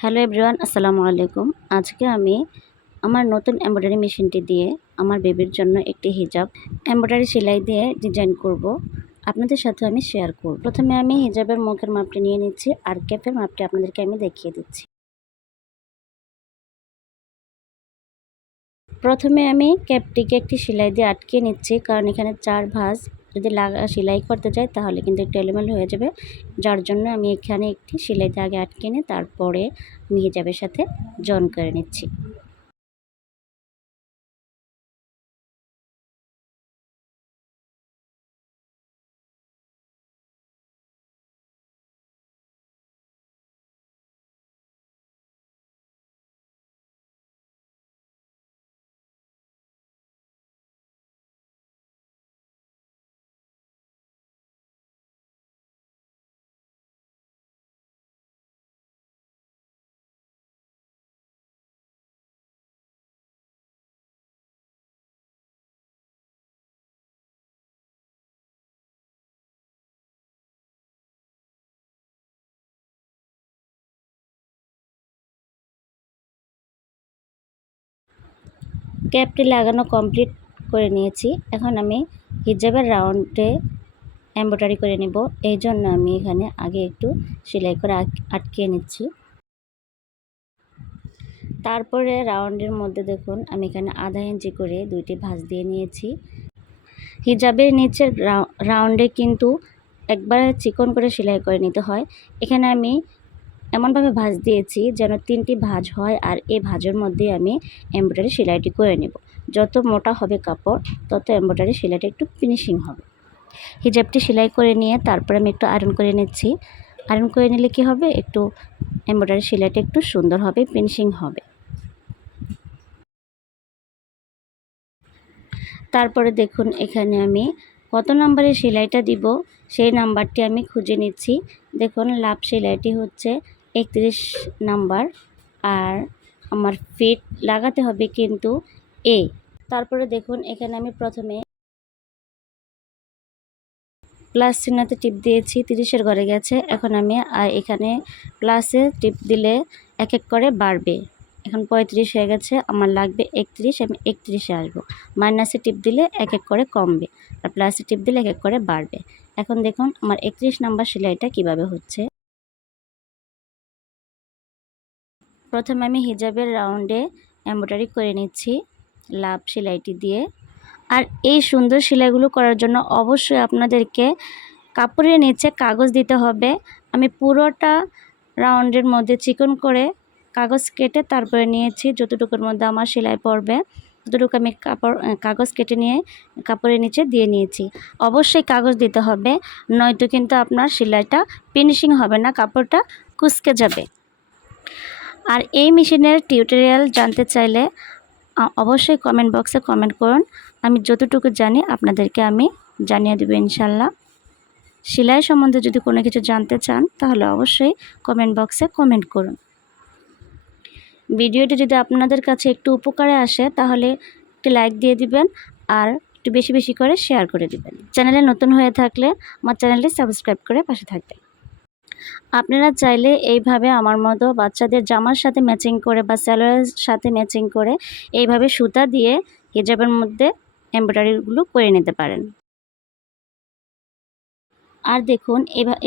Hello everyone, আসসালামু আলাইকুম। আজকে আমি আমার নতুন এমব্রয়ডারি মেশিনটি দিয়ে আমার বেবির জন্য একটি হিজাব এমব্রয়ডারি সেলাই দিয়ে ডিজাইন করব। আপনাদের সাথে আমি শেয়ার করব। প্রথমে আমি হিজাবের মুখের মাপটি নিয়ে নিচ্ছি আর ক্যাপের মাপটি আপনাদেরকে আমি দেখিয়ে দিচ্ছি। প্রথমে আমি ক্যাপটিকে একটি সেলাই দিয়ে আটকে নিচ্ছি, কারণ এখানে চার ভাঁজ যদি লাগা সেলাই করতে যাই তাহলে কিন্তু একটু এলোমেলো হয়ে যাবে। যার জন্য আমি এখানে একটি সেলাইতে আগে আটকে নিয়ে তারপরে হিজাবের সাথে জয়েন করে নিচ্ছি। ক্যাপটি লাগানো কমপ্লিট করে নিয়েছি। এখন আমি হিজাবের রাউন্ডে এম্ব্রয়ডারি করে নেব। এই জন্য আমি এখানে আগে একটু সেলাই করে আটকে নিচ্ছি। তারপরে রাউন্ডের মধ্যে দেখুন, আমি এখানে আধা ইঞ্চি করে দুইটি ভাঁজ দিয়ে নিয়েছি। হিজাবের নিচের রাউন্ডে কিন্তু একবার চিকন করে সেলাই করে নিতে হয়। এখানে আমি এমনভাবে ভাঁজ দিয়েছি যেন তিনটি ভাঁজ হয় আর এই ভাঁজের মধ্যে আমি এমব্রয়ডারি সেলাইটি করে নেব। যত মোটা হবে কাপড়, তত এমব্রয়ডারি সেলাইটা একটু ফিনিশিং হবে। হিজাবটি সেলাই করে নিয়ে তারপরে আমি একটু আয়রন করে নিচ্ছি। আয়রন করে নিলে কি হবে? একটু এমব্রয়ডারি সেলাইটা একটু সুন্দর হবে, ফিনিশিং হবে। তারপরে দেখুন, এখানে আমি কত নাম্বারের সেলাইটা দিব? সেই নাম্বারটি আমি খুঁজে নিচ্ছি। দেখুন, লাভ সেলাইটি হচ্ছে একত্রিশ নাম্বার আর আমার ফিট লাগাতে হবে কিন্তু এ তারপরে দেখুন, এখানে আমি প্রথমে প্লাস চিহ্নতে টিপ দিয়েছি, তিরিশের ঘরে গেছে। এখন আমি আর এখানে প্লাসে টিপ দিলে এক এক করে বাড়বে। এখন পঁয়ত্রিশ হয়ে গেছে, আমার লাগবে একত্রিশ, আমি একত্রিশে আসব। মাইনাসে টিপ দিলে এক এক করে কমবে, আর প্লাসে টিপ দিলে এক এক করে বাড়বে। এখন দেখুন, আমার একত্রিশ নাম্বার সেলাইটা কীভাবে হচ্ছে। প্রথমে আমি হিজাবের রাউন্ডে এম্ব্রয়ডারি করে নিচ্ছি, লাভ সেলাইটি দিয়ে। আর এই সুন্দর সেলাইগুলো করার জন্য অবশ্যই আপনাদেরকে কাপড়ের নিচে কাগজ দিতে হবে। আমি পুরোটা রাউন্ডের মধ্যে চিকন করে কাগজ কেটে তারপরে নিয়েছি যতটুকুর মধ্যে আমার সেলাই পড়বে, ততটুকু আমি কাপড় কাগজ কেটে নিয়ে কাপড়ের নিচে দিয়ে নিয়েছি। অবশ্যই কাগজ দিতে হবে, নয়তো কিন্তু আপনার সেলাইটা ফিনিশিং হবে না, কাপড়টা কুচকে যাবে। আর এই মেশিনের টিউটোরিয়াল জানতে চাইলে অবশ্যই কমেন্ট বক্সে কমেন্ট করুন। আমি যতটুকু জানি আপনাদেরকে আমি জানিয়ে দেবো ইনশাল্লাহ। সেলাই সম্বন্ধে যদি কোনো কিছু জানতে চান, তাহলে অবশ্যই কমেন্ট বক্সে কমেন্ট করুন। ভিডিওটি যদি আপনাদের কাছে একটু উপকারে আসে, তাহলে একটি লাইক দিয়ে দিবেন আর একটু বেশি বেশি করে শেয়ার করে দিবেন। চ্যানেলে নতুন হয়ে থাকলে, আমার চ্যানেলটি সাবস্ক্রাইব করে পাশে থাকবেন। আপনারা চাইলে এইভাবে আমার মতো বাচ্চাদের জামার সাথে ম্যাচিং করে বা স্যালোয়ারের সাথে ম্যাচিং করে এইভাবে সুতা দিয়ে হিজাবের মধ্যে এমব্রয়ডারিগুলো করে নিতে পারেন। আর দেখুন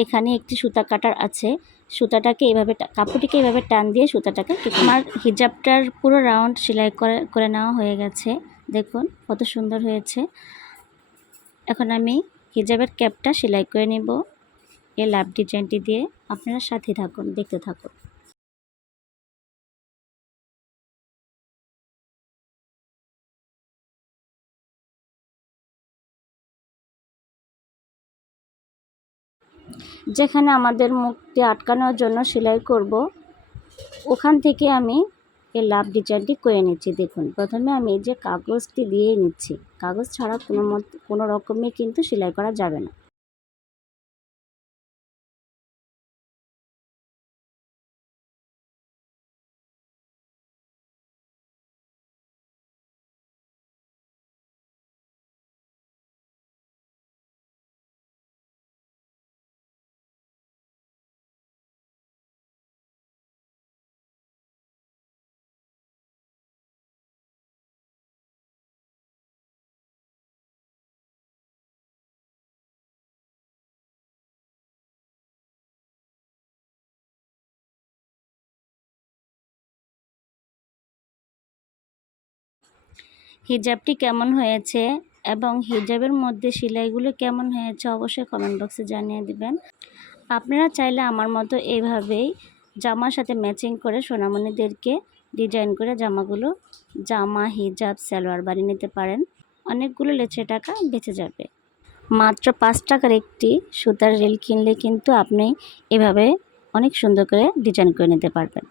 এখানে একটি সুতা কাটার আছে। সুতাটাকে এভাবে কাপড়টিকে এভাবে টান দিয়ে সুতাটাকে আমার হিজাবটার পুরো রাউন্ড সেলাই করে করে নেওয়া হয়ে গেছে। দেখুন, কত সুন্দর হয়েছে। এখন আমি হিজাবের ক্যাপটা সেলাই করে নেব। এই লাভ ডিজাইনটি দিয়ে আপনারা সাথে থাকুন, দেখতে থাকুন। যেখানে আমাদের মুখটি আটকানোর জন্য সেলাই করব, ওখান থেকে আমি এই লাভ ডিজাইনটি করে নিচ্ছি। দেখুন, প্রথমে আমি যে কাগজটি দিয়ে নিচ্ছি, কাগজ ছাড়া কোনো মত, কোনো রকমই কিন্তু সেলাই করা যাবে না। হিজাবটি কেমন হয়েছে এবং হিজাবের মধ্যে সেলাইগুলো কেমন হয়েছে অবশ্যই কমেন্ট বক্সে জানিয়ে দিবেন। আপনারা চাইলে আমার মতো এইভাবেই জামার সাথে ম্যাচিং করে সোনামণিদেরকে ডিজাইন করে জামাগুলো জামা, হিজাব, সালোয়ার বানিয়ে নিতে পারেন। অনেকগুলো লেচে টাকা বেঁচে যাবে। মাত্র পাঁচ টাকার একটি সুতার রিল কিনলে কিন্তু আপনি এভাবে অনেক সুন্দর করে ডিজাইন করে নিতে পারবেন।